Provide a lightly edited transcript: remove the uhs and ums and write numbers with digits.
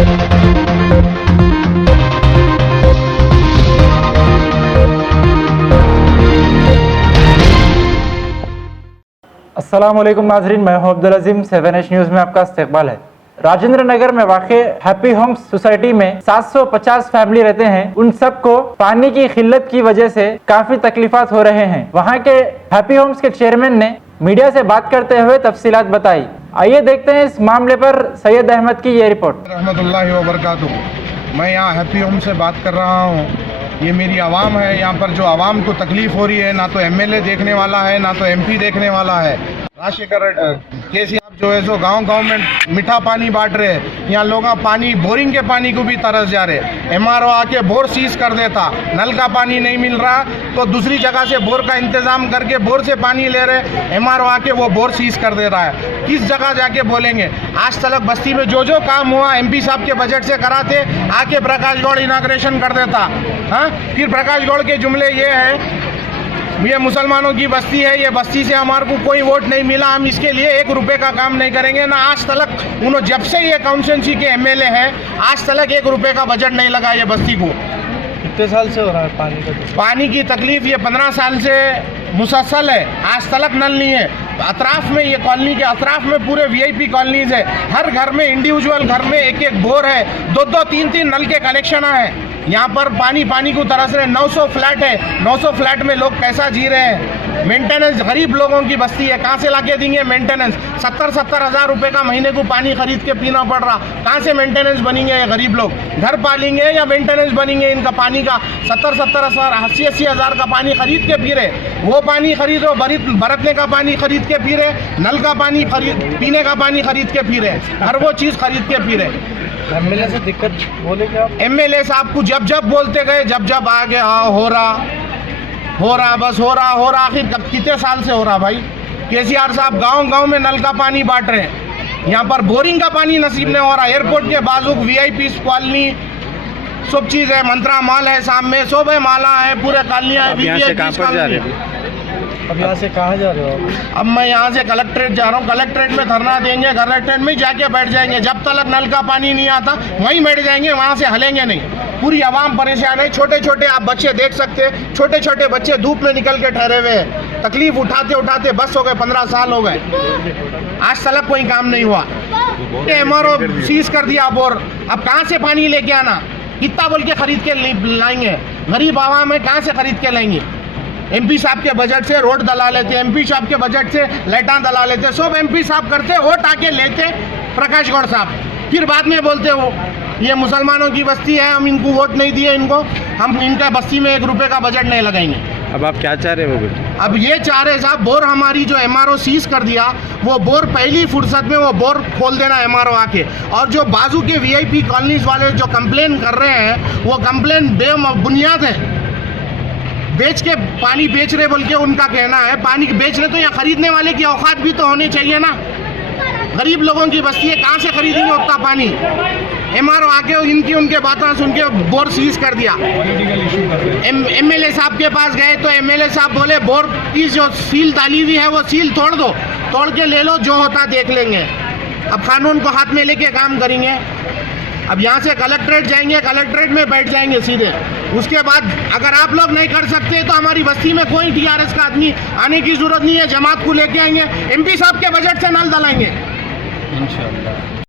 अस्सलामुअलैकुम नाजरीन, मैं हूं अब्दुल अजीम। 7H न्यूज़ में आपका इस्तकबाल है। राजेंद्र नगर में वाक़ हैप्पी होम्स सोसाइटी में 750 फैमिली रहते हैं। उन सबको पानी की किल्लत की वजह से काफी तकलीफात हो रहे हैं। वहां के हैप्पी होम्स के चेयरमैन ने मीडिया से बात करते हुए तफसीलात बताई। आइए देखते हैं इस मामले पर सैयद अहमद की ये रिपोर्ट। रहमतुल्लाहि व बरकातुहू। मैं यहाँ हैप्पी होम से बात कर रहा हूँ। ये मेरी आवाम है। यहाँ पर जो आवाम को तकलीफ हो रही है, ना तो एमएलए देखने वाला है, ना तो एमपी देखने वाला है। राजशेखर केसी आप जो है सो गांव-गांव में मीठा पानी बांट रहे हैं। यहाँ लोग पानी, बोरिंग के पानी को भी तरस जा रहे। एमआरओ आके बोर सीज कर देता, नल का पानी नहीं मिल रहा तो दूसरी जगह से बोर का इंतजाम करके बोर से पानी ले रहे। एमआरओ आके वो बोर सीज कर दे रहा है। किस जगह जाके बोलेंगे? आज तक बस्ती में जो काम हुआ एमपी साहब के बजट से कराते, आके प्रकाश गौड़ इनाग्रेशन कर देता। हाँ, फिर प्रकाश गौड़ के जुमले ये है, ये मुसलमानों की बस्ती है, ये बस्ती से हमारे को कोई वोट नहीं मिला, हम इसके लिए 1 रुपए का काम नहीं करेंगे। ना आज तक उन्होंने, जब से ये काउंसिल के एमएलए हैं, आज तक 1 रुपए का बजट नहीं लगा ये बस्ती को। कितने साल से हो रहा है पानी की तकलीफ? ये 15 साल से मुसलसल है। आज तक नल नहीं है। अतराफ में, ये कॉलोनी के अतराफ में पूरे वीआईपी कॉलोनीज है। हर घर में, इंडिविजुअल घर में 1-1 बोर है, 2-2, 3-3 नल के कनेक्शन है। यहाँ पर पानी को तरस रहे। 900 फ्लैट है। 900 फ्लैट में लोग कैसा जी रहे हैं? मेंटेनेंस, गरीब लोगों की बस्ती है, कहाँ से लाके देंगे मेंटेनेंस? 70-70 हज़ार रुपए का महीने को पानी खरीद के पीना पड़ रहा। कहाँ से मेंटेनेंस बनेंगे ये गरीब लोग? घर पालेंगे या मेंटेनेंस बनेंगे इनका? पानी का 70-70 हज़ार, 80-80 हज़ार का पानी खरीद के पी रहे। वो पानी खरीद रहे, बरतने का पानी खरीद के पी रहे, नल का पानी पीने का पानी खरीद के पी रहे, हर वो चीज़ खरीद के पी रहे। एमएलए से दिक्कत बोले क्या? एमएलए साहब को जब बोलते गए, जब आगे हो रहा, बस हो रहा। आखिर कितने साल से हो रहा भाई? केसीआर साहब गांव-गांव में नल का पानी बांट रहे हैं। यहाँ पर बोरिंग का पानी नसीब नहीं हो रहा। एयरपोर्ट के बाजू वीआईपी कॉलोनी सब चीज़ है, मंत्रा मॉल है, सामने सब है, माला है, पूरे कॉलोनियाँ है। अब यहाँ से कहाँ जा रहे हो? अब मैं यहाँ से कलेक्ट्रेट जा रहा हूँ। कलेक्ट्रेट में धरना देंगे, कलेक्ट्रेट में जाके बैठ जाएंगे। जब तक नल का पानी नहीं आता वहीं बैठ जाएंगे, वहाँ से हलेंगे नहीं। पूरी आवाम परेशान है। छोटे आप बच्चे देख सकते हैं, छोटे बच्चे धूप में निकल के ठहरे हुए हैं। तकलीफ उठाते बस हो गए, 15 साल हो गए, आज तक कोई काम नहीं हुआ। एमआरओ सीज कर दिया बोर। अब कहाँ से पानी लेके आना? कितना बोल के खरीद के लाएंगे? गरीब आवाम है, कहाँ से खरीद के लाएंगे? एमपी साहब के बजट से रोड दला लेते, एमपी साहब के बजट से लाइटां दला लेते, सब एमपी साहब करते, वोट आके लेते प्रकाश गौड़ साहब। फिर बाद में बोलते हो ये मुसलमानों की बस्ती है, हम इनको वोट नहीं दिए, हम इनका बस्ती में 1 रुपए का बजट नहीं लगाएंगे। अब आप क्या चाह रहे हो? अब ये चाह रहे साहब, बोर हमारी जो एमआरओ सीज कर दिया, वो बोर पहली फुर्सत में वो बोर खोल देना एमआरओ आके। और जो बाजू के वीआईपी कॉलोनीज वाले जो कंप्लेन कर रहे हैं, वो कंप्लेन बेबुनियाद है। बेच के पानी बेच रहे बोल के उनका कहना है। पानी बेच रहे तो यहाँ खरीदने वाले की औकात भी तो होनी चाहिए ना। गरीब लोगों की बस्ती है, कहाँ से खरीदेंगे उतना पानी? एमआरओ आके उनके बातें सुन के बोर सीज कर दिया। एमएलए साहब के पास गए तो एमएलए साहब बोले बोर की जो सील डाली हुई है वो सील तोड़ दो, तोड़ के ले लो, जो होता देख लेंगे। अब कानून को हाथ में लेके काम करेंगे। अब यहाँ से कलेक्ट्रेट जाएंगे, कलेक्ट्रेट में बैठ जाएंगे सीधे। उसके बाद अगर आप लोग नहीं कर सकते तो हमारी बस्ती में कोई टीआरएस का आदमी आने की जरूरत नहीं है, जमात को लेके आएंगे, एमपी साहब के बजट से नल दलाएंगे इंशाअल्लाह।